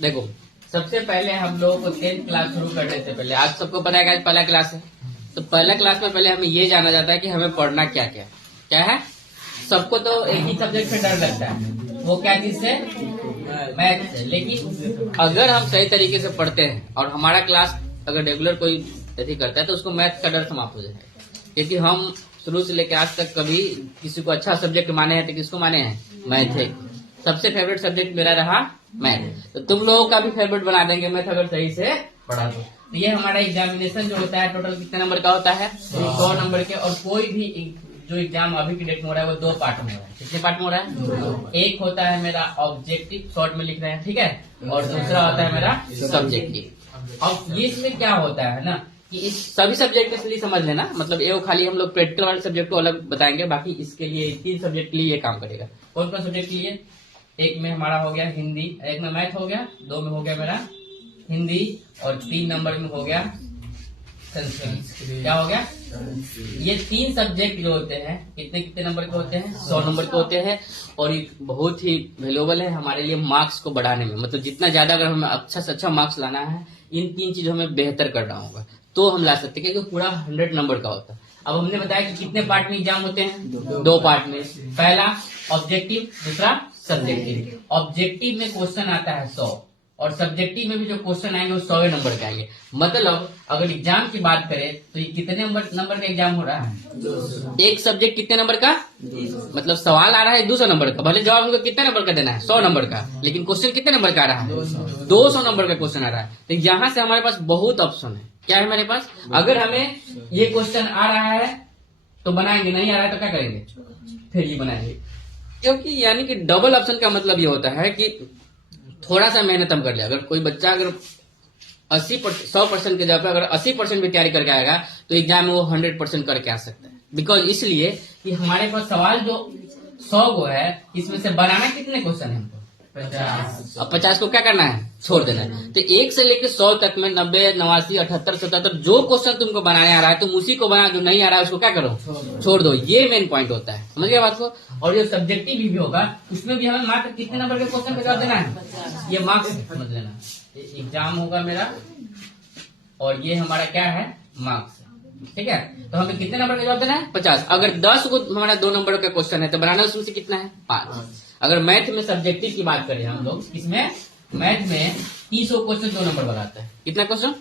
देखो, सबसे पहले हम लोगों को 10th क्लास शुरू करने से पहले, आज सबको पता है कि आज पहला क्लास है, तो पहला क्लास में पहले हमें ये जाना जाता है कि हमें पढ़ना क्या क्या क्या है। सबको तो एक ही सब्जेक्ट से डर लगता है, वो क्या चीज से, मैथ से। लेकिन अगर हम सही तरीके से पढ़ते हैं और हमारा क्लास अगर रेगुलर कोई ऐसी करता है तो उसको मैथ का डर समाप्त हो जाएगा। क्योंकि हम शुरू से लेकर आज तक कभी किसी को अच्छा सब्जेक्ट माने हैं तो किसको माने हैं, मैथ है। सबसे फेवरेट सब्जेक्ट मेरा रहा मैथ, तो तुम लोगों का भी फेवरेट बना देंगे मैथ अगर सही से पढ़ा तो। ये हमारा एग्जामिनेशन जो होता है टोटल कितने नंबर का होता है, 100 नंबर के। और कोई भी जो एग्जाम अभी की डेट में हो रहा है वो 2 पार्ट में हो रहा है। कितने पार्ट में हो रहा है? एक होता है मेरा ऑब्जेक्टिव, शॉर्ट में लिख रहे हैं, ठीक है, और दूसरा होता है मेरा सब्जेक्टिव। अब ये इसमें क्या होता है ना कि इस सभी सब्जेक्ट के लिए समझ लेना, मतलब ये खाली हम लोग प्रैक्टिकल वाले सब्जेक्ट को अलग बताएंगे, बाकी इसके लिए 3 सब्जेक्ट के लिए ये काम करेगा। कौन कौन सब्जेक्ट के लिए? एक में हमारा हो गया हिंदी, एक में मैथ हो गया, 2 में हो गया मेरा हिंदी, और 3 नंबर में हो गया संस्कृत। क्या हो गया? ये 3 सब्जेक्ट जो होते हैं कितने कितने नंबर के होते हैं? 100 नंबर के होते हैं। और ये बहुत ही वैल्यूएबल है हमारे लिए मार्क्स को बढ़ाने में। मतलब जितना ज्यादा अगर हमें अच्छा से अच्छा मार्क्स लाना है, इन 3 चीजों में बेहतर करना होगा तो हम ला सकते हैं, क्योंकि पूरा 100 नंबर का होता है। अब हमने बताया कि कितने पार्ट में एग्जाम होते हैं, 2 पार्ट में। पहला ऑब्जेक्टिव, दूसरा सब्जेक्टिव। ऑब्जेक्टिव में क्वेश्चन आता है 100 और सब्जेक्टिव में भी जो क्वेश्चन आएंगे वो 100 नंबर के आएंगे। मतलब अगर एग्जाम की बात करें तो ये कितने नंबर का एग्जाम हो रहा है? एक सब्जेक्ट कितने नंबर का? मतलब सवाल आ रहा है 200 नंबर का, भले जवाब हमको कितने नंबर का देना है, 100 नंबर का, लेकिन क्वेश्चन कितने नंबर का आ रहा है? 200 नंबर का क्वेश्चन आ रहा है। तो यहाँ से हमारे पास बहुत ऑप्शन है। क्या है हमारे पास? अगर हमें ये क्वेश्चन आ रहा है तो बनाएंगे, नहीं आ रहा है तो क्या करेंगे? फिर ये बनाएंगे। क्योंकि यानी कि डबल ऑप्शन का मतलब ये होता है कि थोड़ा सा मेहनत हम कर ले। अगर कोई बच्चा अगर 100% के जगह पे अगर 80% भी तैयारी करके आएगा तो एग्जाम में वो 100% करके आ सकता है। बिकॉज इसलिए कि हमारे पास सवाल जो 100 को है, इसमें से बनाना कितने क्वेश्चन है हमको? 50। अब 50 को क्या करना है? छोड़ देना है। तो 1 से लेकर 100 तक में 90, 89, 78, 77 जो क्वेश्चन तुमको बनाने आ रहा है तुम उसी को बना, जो नहीं आ रहा है उसको क्या करो? छोड़ दो। ये मेन पॉइंट होता है, समझ गए बात को। और जो सब्जेक्टिव भी होगा उसमें भी हमें मात्र कितने नंबर के क्वेश्चन का जवाब देना है? ये मार्क्स समझ लेना। एग्जाम होगा मेरा और ये हमारा क्या है? मार्क्स, ठीक है। तो हमें कितने नंबर का जवाब देना है? 50। अगर 10 को हमारा 2 नंबर का क्वेश्चन है तो बनाना उसमें से कितना है? 5। अगर मैथ में सब्जेक्टिव की बात करें हम लोग, इसमें मैथ में 300 क्वेश्चन 2 नंबर बनाता है। कितना क्वेश्चन?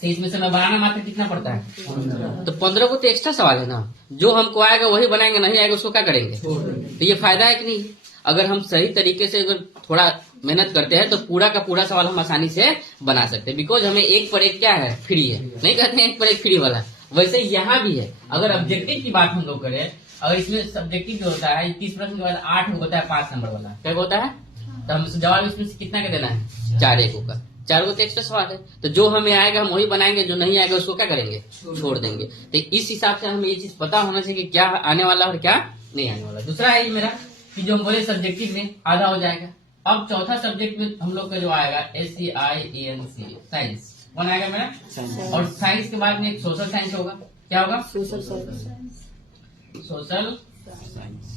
तो इसमें से मैं बनाना मात्र कितना पड़ता है? तो 15 को तो एक्स्ट्रा सवाल है ना, जो हमको आएगा वही बनाएंगे, नहीं आएगा उसको क्या करेंगे? तो ये फायदा है कि नहीं? अगर हम सही तरीके से अगर थोड़ा मेहनत करते हैं तो पूरा का पूरा सवाल हम आसानी से बना सकते हैं। बिकॉज हमें 1 पर 1 क्या है? फ्री है। नहीं कहते हैं 1 पर 1 फ्री वाला, वैसे यहाँ भी है। अगर ऑब्जेक्टिव की बात हम लोग करें, अगर इसमें सब्जेक्टिव जो होता है 30 प्रश्न के बाद 8 होता है 5 नंबर वाला, क्या होता है? तो हम जवाब इसमें से कितना का देना है? 4 1 का। 4 को तो एक्स्ट्रा सवाल है, तो जो हमें आएगा हम वही बनाएंगे, जो नहीं आएगा उसको क्या करेंगे? छोड़ देंगे। तो इस हिसाब से हमें ये चीज पता होना चाहिए कि क्या आने वाला और क्या नहीं आने वाला। दूसरा है ये मेरा कि जो हम बोले सब्जेक्टिव में आधा हो जाएगा। अब चौथा सब्जेक्ट में हम लोग का जो आएगा SCIENC, साइंस। कौन आएगा मेरा? और साइंस के बाद में एक सोशल साइंस होगा। क्या होगा? Social science.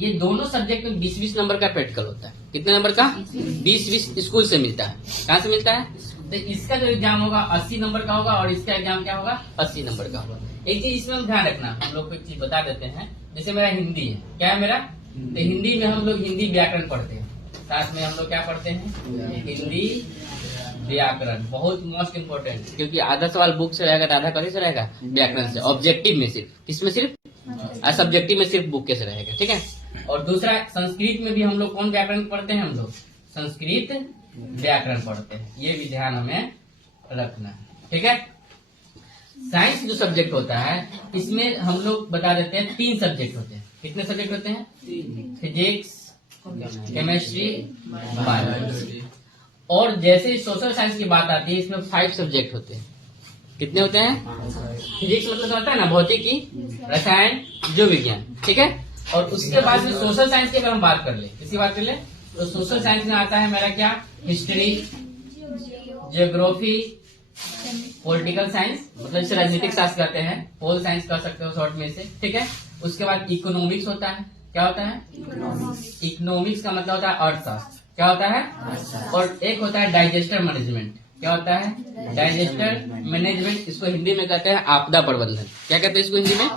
ये दोनों सब्जेक्ट में 20-20 नंबर का प्रैक्टिकल होता है। कितने नंबर का? 20-20 स्कूल से मिलता है। कहाँ से मिलता है? तो इसका जो एग्जाम होगा 80 नंबर का होगा और इसका एग्जाम क्या होगा? 80 नंबर का होगा। एक चीज इसमें हम ध्यान रखना, हम लोग को एक चीज बता देते हैं। जैसे मेरा हिंदी है, क्या है मेरा? तो हिंदी में हम लोग हिंदी व्याकरण पढ़ते हैं, साथ में हम लोग क्या पढ़ते हैं? हिंदी व्याकरण। बहुत मोस्ट इम्पोर्टेंट, क्योंकि आधा सवाल बुक से रहेगा तो आधा कहीं से रहेगा? व्याकरण से। ऑब्जेक्टिव में सिर्फ, किसमें सिर्फ? सब्जेक्टिव में सिर्फ बुक के से रहेगा, ठीक है। और दूसरा संस्कृत में भी हम लोग कौन व्याकरण पढ़ते हैं? हम लोग संस्कृत व्याकरण पढ़ते हैं। ये भी ध्यान हमें रखना है, ठीक है। साइंस जो सब्जेक्ट होता है इसमें हम लोग बता देते हैं 3 सब्जेक्ट होते हैं। कितने सब्जेक्ट होते हैं? Physics, chemistry, biology. और जैसे ही सोशल साइंस की बात आती है इसमें 5 सब्जेक्ट होते हैं। कितने होते हैं? फिजिक्स मतलब होता है ना भौतिकी, रसायन, जीव विज्ञान, ठीक है। और उसके बाद में सोशल साइंस की अगर हम बात कर ले, किसी बात कर ले, तो सोशल साइंस में आता है मेरा क्या? हिस्ट्री, जियोग्राफी, पॉलिटिकल साइंस, मतलब इसे राजनीतिक शास्त्र कहते हैं, पोल साइंस कह सकते हो शॉर्ट में से, ठीक है। उसके बाद इकोनॉमिक्स होता है, क्या होता है? इकोनॉमिक्स का मतलब होता है अर्थशास्त्र। क्या होता है? और एक होता है डाइजेस्टर मैनेजमेंट। क्या होता है? Digester management. इसको हिंदी में कहते हैं आपदा प्रबंधन। क्या कहते हैं इसको हिंदी में?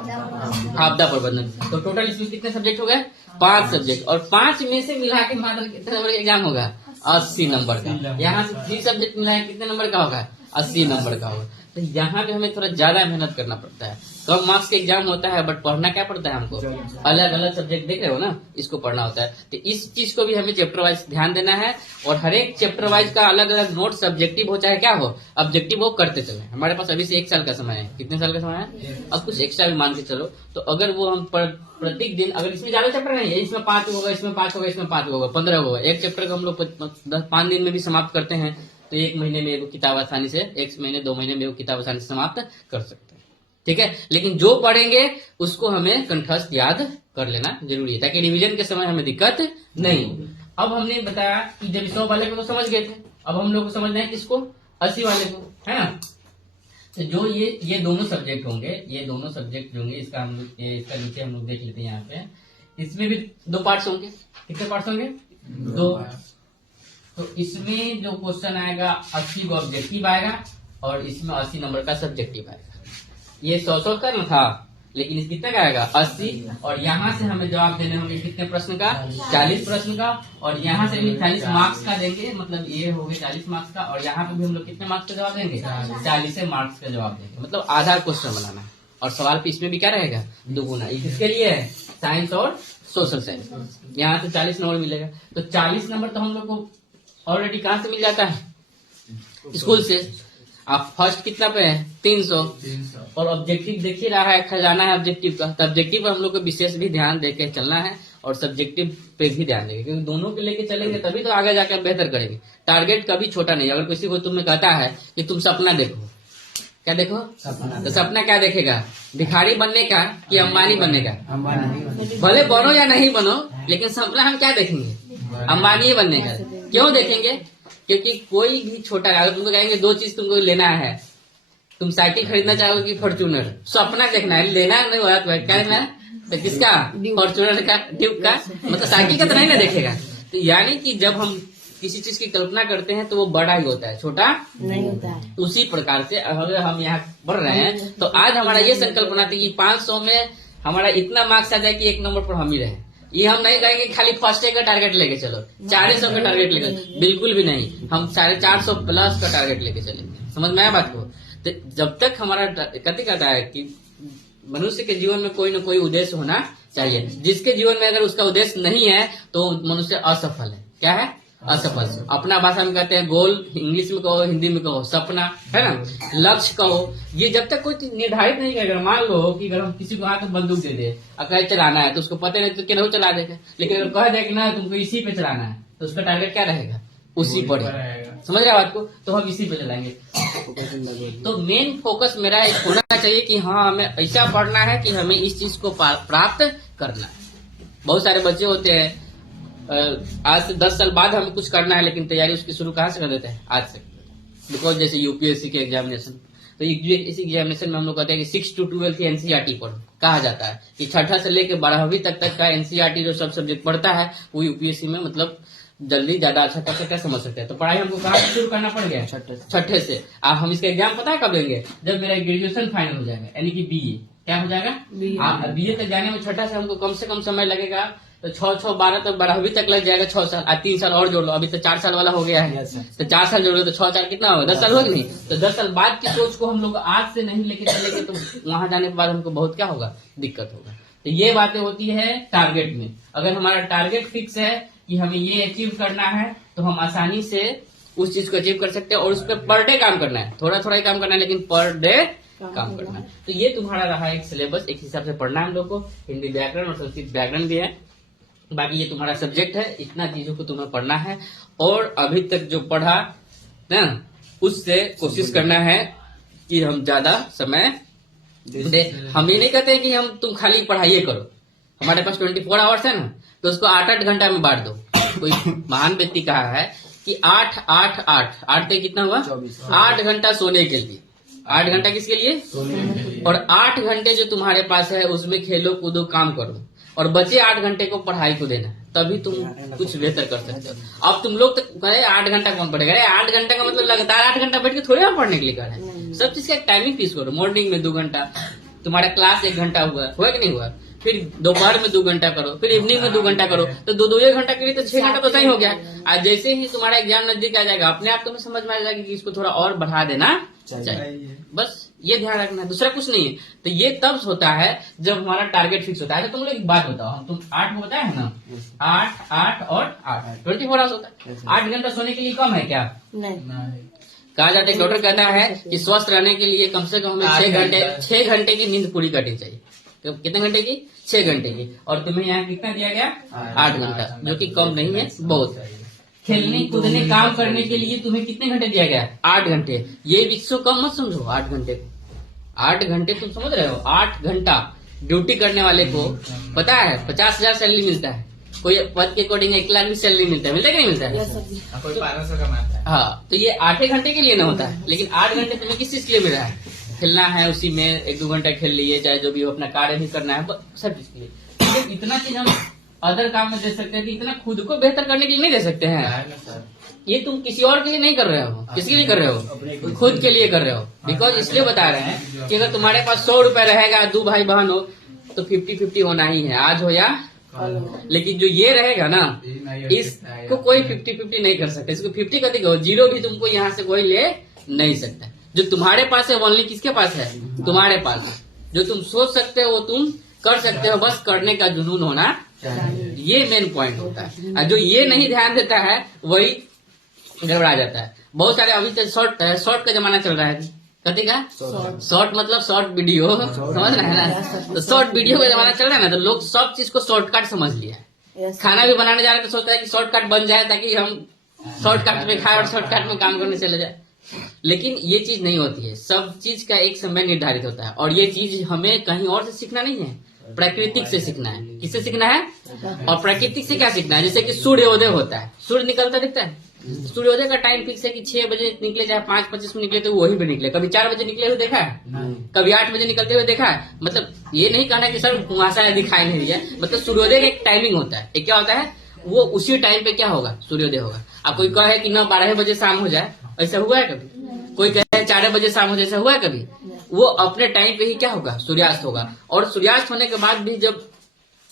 आपदा प्रबंधन। तो टोटल इसमें कितने सब्जेक्ट हो गए? 5 सब्जेक्ट। और 5 में से मिला के मात्र कितने नंबर का एग्जाम होगा? 80 नंबर का। यहाँ से 3 सब्जेक्ट मिला है, कितने नंबर का होगा? 80 नंबर का होगा। तो यहाँ पे हमें थोड़ा ज्यादा मेहनत करना पड़ता है। कम मार्क्स का एग्जाम होता है, बट पढ़ना क्या पड़ता है हमको? अलग अलग सब्जेक्ट देख रहे हो ना, इसको पढ़ना होता है। तो इस चीज को भी हमें चैप्टर वाइज ध्यान देना है। और हर एक चैप्टर वाइज का अलग अलग नोट सब्जेक्टिव हो चाहे क्या हो, ऑब्जेक्टिव वो करते चले। हमारे पास अभी से 1 साल का समय है। कितने साल का समय है? अब कुछ एक्स्ट्रा भी मान के चलो। तो अगर वो हम प्रत्येक दिन, अगर इसमें ज्यादा चैप्टर नहीं है, इसमें 5 होगा, इसमें 5 होगा, इसमें 5 होगा, 15 होगा। एक चैप्टर को हम लोग 5 दिन में भी समाप्त करते हैं, तो 1 महीने में वो किताब आसानी से, 1 महीने 2 महीने में वो किताब आसानी से समाप्त कर सकते हैं। ठीक है, लेकिन जो पढ़ेंगे उसको हमें कंठस्थ याद कर लेना जरूरी है, ताकि रिवीजन के समय हमें दिक्कत नहीं हो। अब हमने बताया कि जब 100 वाले को तो समझ गए थे, अब हम लोग को समझना है किसको? 80 वाले को, है ना। तो जो ये दोनों सब्जेक्ट होंगे, ये दोनों सब्जेक्ट होंगे, इसका हम लोग, इसका नीचे हम लोग देख लेते हैं यहाँ पे। इसमें भी 2 पार्ट्स होंगे। कितने पार्ट्स होंगे? 2। तो इसमें जो क्वेश्चन आएगा 80 को ऑब्जेक्टिव आएगा, और इसमें 80 नंबर का सब्जेक्टिव आएगा। ये 100 का ना था, लेकिन इस कितने का आएगा? 80। और यहाँ से हमें जवाब देने होंगे कितने प्रश्न का? 40 प्रश्न का। और यहाँ से भी 40 मार्क्स का देंगे, मतलब ये हो गए 40 मार्क्स का। और यहाँ पे भी हम लोग कितने मार्क्स का जवाब देंगे? 40 मार्क्स का जवाब देंगे, मतलब आधा क्वेश्चन बनाना है। और सवाल पे इसमें भी क्या रहेगा? 2 गुना। ये किसके लिए है? साइंस और सोशल साइंस। यहाँ से 40 नंबर मिलेगा। तो 40 नंबर तो हम लोग को ऑलरेडी कहाँ से मिल जाता है? स्कूल से। आप फर्स्ट कितना पे है? 300। और ऑब्जेक्टिव देख ही रहा है, खजाना है ऑब्जेक्टिव का। तो ऑब्जेक्टिव पर हम लोग को विशेष भी ध्यान देके चलना है, और सब्जेक्टिव पे भी ध्यान देंगे, क्योंकि दोनों के लेके चलेंगे तभी तो आगे जाकर बेहतर करेंगे। टारगेट कभी छोटा नहीं। अगर किसी को तुम्हें कहता है कि तुम सपना देखो, क्या देखो? तो सपना क्या देखेगा? भिखारी बनने का कि अंबानी बनने का? भले बनो या नहीं बनो, लेकिन सपना हम क्या देखेंगे? अंबानी बनने का। क्यों देखेंगे? क्योंकि कोई भी छोटा, अगर तुमको कहेंगे 2 चीज तुमको लेना है, तुम साइकिल खरीदना चाहोगे कि फॉर्च्यूनर? सपना देखना है, लेना नहीं हुआ तो क्या लेना है? तो किसका? फॉर्च्यूनर का, ड्यूक का। मतलब साइकिल का तो नहीं ना देखेगा। तो यानी कि जब हम किसी चीज की कल्पना करते हैं तो वो बड़ा ही होता है, छोटा नहीं होता है। उसी प्रकार से अगर हम यहाँ बढ़ रहे हैं, तो आज हमारा ये संकल्पना थी कि 500 में हमारा इतना मार्क्स आ जाए कि 1 नंबर पर हम ही रहे। ये हम नहीं कहेंगे खाली फर्स्ट का टारगेट लेके चलो, 400 का टारगेट लेके, बिल्कुल भी नहीं। हम 450 प्लस का टारगेट लेके चलेंगे। समझ में आया बात को? तो जब तक हमारा कथी कहता है कि मनुष्य के जीवन में कोई न कोई उद्देश्य होना चाहिए। जिसके जीवन में अगर उसका उद्देश्य नहीं है तो मनुष्य असफल है। क्या है? असफल। अपना भाषा में कहते हैं गोल, इंग्लिश में कहो, हिंदी में कहो सपना, है ना, लक्ष्य कहो। ये जब तक कोई निर्धारित नहीं करेगा। मान लो कि अगर हम किसी को हाथ में बंदूक दे दे, अगर चलाना है तो उसको पता नहीं तो क्या नहीं चला देगा। लेकिन अगर कह दे कि ना तुमको इसी पे चलाना है, तो उसका टारगेट क्या रहेगा? उसी पर। समझ रहे बात को? तो हम इसी पे चलाएंगे। तो मेन फोकस मेरा होना चाहिए कि हाँ, हमें ऐसा पढ़ना है कि हमें इस चीज को प्राप्त करना है। बहुत सारे बच्चे होते हैं, आज से 10 साल बाद हमें कुछ करना है, लेकिन तैयारी उसकी शुरू कहाँ से कर देते हैं? आज से। बिकॉज जैसे यूपीएससी के एग्जामिनेशन, तो इस एग्जामिनेशन में हम लोग कहते हैं कि 6 to 12 की एनसीईआरटी पढ़ो। कहा जाता है कि 6ठी से लेकर 12वीं तक का एनसीईआरटी जो सब सब्जेक्ट पढ़ता है वो यूपीएससी में मतलब जल्दी ज्यादा अच्छा कर सकते हैं, समझ सकते हैं। तो पढ़ाई हमको कहाँ से शुरू करना पड़ गया? 6ठे से। हम इसका एग्जाम पता है कब लेंगे? जब मेरा ग्रेजुएशन फाइनल हो जाएगा, यानी कि बीए। क्या हो जाएगा? बीए तक जाने में 6ठा से हमको कम से कम समय लगेगा। तो 6, 12 तक 12वीं तक लग जाएगा 6 साल। 3 साल और जोड़ लो, अभी तो 4 साल वाला हो गया है। तो 4 साल जोड़ लो तो 6 4 कितना होगा? 10 साल होगा नहीं? तो 10 साल बाद की सोच को हम लोग आज से नहीं लेके चलेंगे तो वहां जाने के बाद हमको बहुत क्या होगा? दिक्कत होगा। तो ये बातें होती है टारगेट में। अगर हमारा टारगेट फिक्स है कि हमें ये अचीव करना है, तो हम आसानी से उस चीज को अचीव कर सकते हैं। और उस पर पर डे काम करना है, थोड़ा थोड़ा ही काम करना है, लेकिन पर डे काम करना है। तो ये तुम्हारा रहा एक सिलेबस, एक हिसाब से पढ़ना है हम लोग को। हिंदी व्याकरण और संस्कृत व्याकरण भी है। बाकी ये तुम्हारा सब्जेक्ट है, इतना चीजों को तुम्हें पढ़ना है। और अभी तक जो पढ़ा ना, उससे कोशिश करना है कि हम ज्यादा समय दे। हम ये नहीं कहते कि हम तुम खाली पढ़ाइए करो। हमारे पास 24 आवर्स है ना, तो उसको 8-8 घंटा में बांट दो। कोई महान व्यक्ति कहा है कि 8 पे कितना हुआ? 8 घंटा सोने के लिए, 8 घंटा किसके लिए? और 8 घंटे जो तुम्हारे पास है उसमें खेलो कूदो काम करो। और बचे 8 घंटे को पढ़ाई को देना है, तभी तुम कुछ बेहतर कर सकते हो। अब तुम लोग तो कहे 8 घंटा कौन पढ़ेगा, 8 घंटा का मतलब लगातार 8 घंटा बैठ के थोड़ी ना पढ़ने के लिए कर रहे हैं। सब चीज का एक टाइमिंग फिक्स करो। मॉर्निंग में 2 घंटा, तुम्हारा क्लास 1 घंटा हुआ कि नहीं हुआ, फिर दोपहर में 2 घंटा करो, फिर इवनिंग में 2 घंटा करो, तो 2 घंटा के लिए तो 6 घंटा तो सही हो गया। आज जैसे ही तुम्हारा एग्जाम नजदीक आ जाएगा, अपने आप तुम्हें समझ में आ जाएगा कि इसको थोड़ा और बढ़ा देना चाहिए। बस ये ध्यान रखना है, दूसरा कुछ नहीं है। तो ये तब होता है जब हमारा टारगेट फिक्स होता है। तो तुम लोग एक बात बताओ, हम तुम 8 को बताए है ना, 8 और 8 24 आवर्स होता है। 8 घंटा सोने के लिए कम है क्या? नहीं। कहा जाता है, डॉक्टर कहता है कि स्वस्थ रहने के लिए कम से कम हमें 6 घंटे की नींद पूरी करनी चाहिए। तो कितने घंटे की? 6 घंटे की। और तुम्हें यहाँ कितना दिया गया? 8 घंटा, जो कि कम नहीं है, बहुत है। खेलने कूदने काम करने के लिए तुम्हें कितने घंटे दिया गया? 8 घंटे। ये भी इसको कम मत समझो। 8 घंटे, 8 घंटे तुम समझ रहे हो? 8 घंटा ड्यूटी करने वाले को पता है 50,000 सैलरी मिलता है। कोई पद के अकॉर्डिंग 1 लाख भी सैलरी मिलता है, मिलता है कि नहीं मिलता है? कोई 1200 कमाता है। हाँ, तो ये 8 घंटे के लिए ना होता है। लेकिन 8 घंटे तुम्हें किस चीज के लिए मिल रहा है? खेलना है, उसी में 1-2 घंटा खेल लिए, चाहे जो भी हो, अपना कार्य भी करना है, सब चीज के लिए। तो इतना चीज हम अदर काम में दे सकते हैं कि इतना खुद को बेहतर करने के लिए नहीं दे सकते हैं। ये तुम किसी और के लिए नहीं कर रहे हो, किसके लिए कर रहे हो? खुद के लिए कर रहे हो। बिकॉज इसलिए बता रहे हैं कि अगर तुम्हारे पास 100 रुपए रहेगा, 2 भाई बहन हो, तो 50-50 होना ही है, आज हो या। लेकिन जो ये रहेगा ना, इसको कोई 50-50 नहीं कर सकता। इसको 50 कभी कहो, 0 भी तुमको यहाँ से कोई ले नहीं सकता। जो तुम्हारे पास है ओनली किसके पास है? तुम्हारे पास है। जो तुम सोच सकते हो वो तुम कर सकते हो, बस करने का जुनून होना चाहिए। ये मेन पॉइंट होता है। और जो ये नहीं ध्यान देता है वही गड़बड़ा जाता है। बहुत सारे अभी तो शॉर्ट का जमाना चल रहा है। कथी का? शॉर्ट मतलब शॉर्ट वीडियो, समझ रहे हैं ना? तो शॉर्ट वीडियो का जमाना चल रहा है ना, तो लोग सब चीज को शॉर्टकट समझ लिया है। खाना भी बनाने जा रहे तो सोचता है कि शॉर्टकट बन जाए ताकि हम शॉर्टकट में खाए और शॉर्टकट में काम करने चले जाए। लेकिन ये चीज नहीं होती है। सब चीज का एक समय निर्धारित होता है, और ये चीज हमें कहीं और से सीखना नहीं है, प्राकृतिक से सीखना है। किससे सीखना है? और प्राकृतिक से क्या सीखना है? जैसे कि सूर्योदय होता है, सूर्य निकलता दिखता है, सूर्योदय का टाइम फिक्स है कि 6 बजे निकले, चाहे 5:25 में निकले, तो वही पे निकले। कभी 4 बजे निकले हुए देखा है? कभी 8 बजे निकलते हुए देखा है? मतलब ये नहीं कहना कि सर कुहासा दिखाई नहीं दिया, मतलब सूर्योदय का एक टाइमिंग होता है। एक क्या होता है, वो उसी टाइम पे क्या होगा? सूर्योदय होगा। अब कोई कहे कि 9-12 बजे शाम हो जाए, ऐसा हुआ है कभी? कोई कहे 4 बजे शाम हो जाए, ऐसा हुआ है कभी? वो अपने टाइम पे ही क्या होगा? सूर्यास्त होगा। और सूर्यास्त होने के बाद भी जब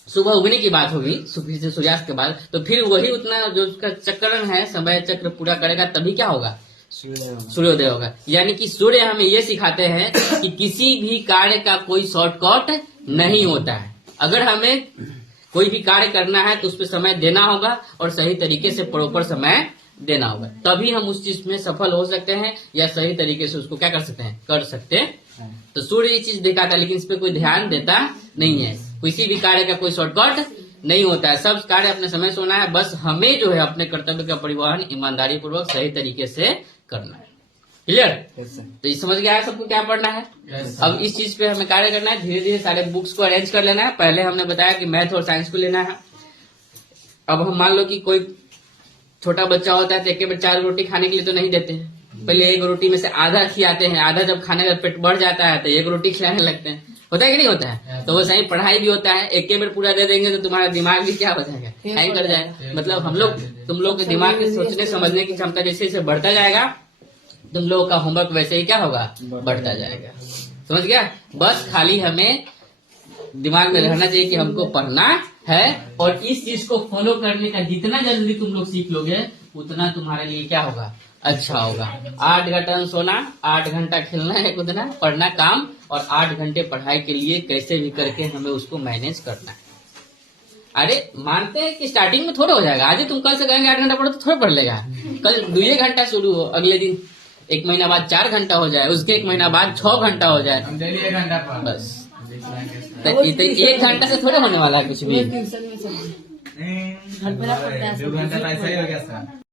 सुबह उगने की बात होगी, फिर से सूर्यास्त के बाद, तो फिर वही उतना जो उसका चक्रण है, समय चक्र पूरा करेगा, तभी क्या होगा? सूर्योदय होगा। यानी कि सूर्य हमें ये सिखाते हैं कि किसी भी कार्य का कोई शॉर्टकट नहीं होता है। अगर हमें कोई भी कार्य करना है तो उस पर समय देना होगा, और सही तरीके से प्रॉपर समय देना होगा, तभी हम उस चीज में सफल हो सकते हैं, या सही तरीके से उसको क्या कर सकते हैं? कर सकते हैं। तो सूर्य ये चीज दिखाता है, लेकिन इस पे कोई ध्यान देता नहीं है। किसी भी कार्य का कोई शॉर्टकट नहीं होता है, सब कार्य अपने समय से होना है। बस हमें जो है अपने कर्तव्य का परिवहन ईमानदारी पूर्वक सही तरीके से करना है। क्लियर? तो ये समझ गया है सबको क्या पढ़ना है? अब इस चीज पे हमें कार्य करना है। धीरे धीरे सारे बुक्स को अरेंज कर लेना है। पहले हमने बताया कि मैथ और साइंस को लेना है। अब हम मान लो कि कोई छोटा बच्चा होता है तो एक बार 4 रोटी खाने के लिए तो नहीं देते हैं। पहले 1 रोटी में से आधा खिलाते हैं, आधा जब खाने का पेट बढ़ जाता है तो 1 रोटी खिलाने लगते हैं। होता है कि नहीं होता है? तो वैसे ही पढ़ाई भी होता है। एक बार पूरा दे देंगे तो तुम्हारा दिमाग भी क्या हो जाएगा? हैंग कर जाएगा। मतलब तुम लोग के दिमाग के सोचने समझने की क्षमता जैसे जैसे बढ़ता जाएगा, तुम लोगों का होमवर्क वैसे ही क्या होगा? बढ़ता जाएगा। समझ गया? बस खाली हमें दिमाग में रहना चाहिए कि हमको पढ़ना है, और इस चीज को फॉलो करने का जितना जल्दी तुम लोग सीख लोगे उतना तुम्हारे लिए क्या होगा? अच्छा होगा। 8 घंटा सोना, 8 घंटा खेलना है, कूदना, पढ़ना काम, और 8 घंटे पढ़ाई के लिए कैसे भी करके हमें उसको मैनेज करना है। अरे मानते हैं कि स्टार्टिंग में थोड़ा हो जाएगा। आज ही तुम कल से कहेंगे 8 घंटा पढ़ो तो थोड़ा पढ़ लेगा। कल 2 घंटा शुरू हो, अगले दिन 1 महीना बाद 4 घंटा हो जाए, उसके 1 महीना बाद 6 घंटा हो जाए, डेली 1 घंटा बस। तो 1 घंटा से थोड़ा होने वाला है कुछ भी। 2 घंटा तो ऐसा ही हो गया सर।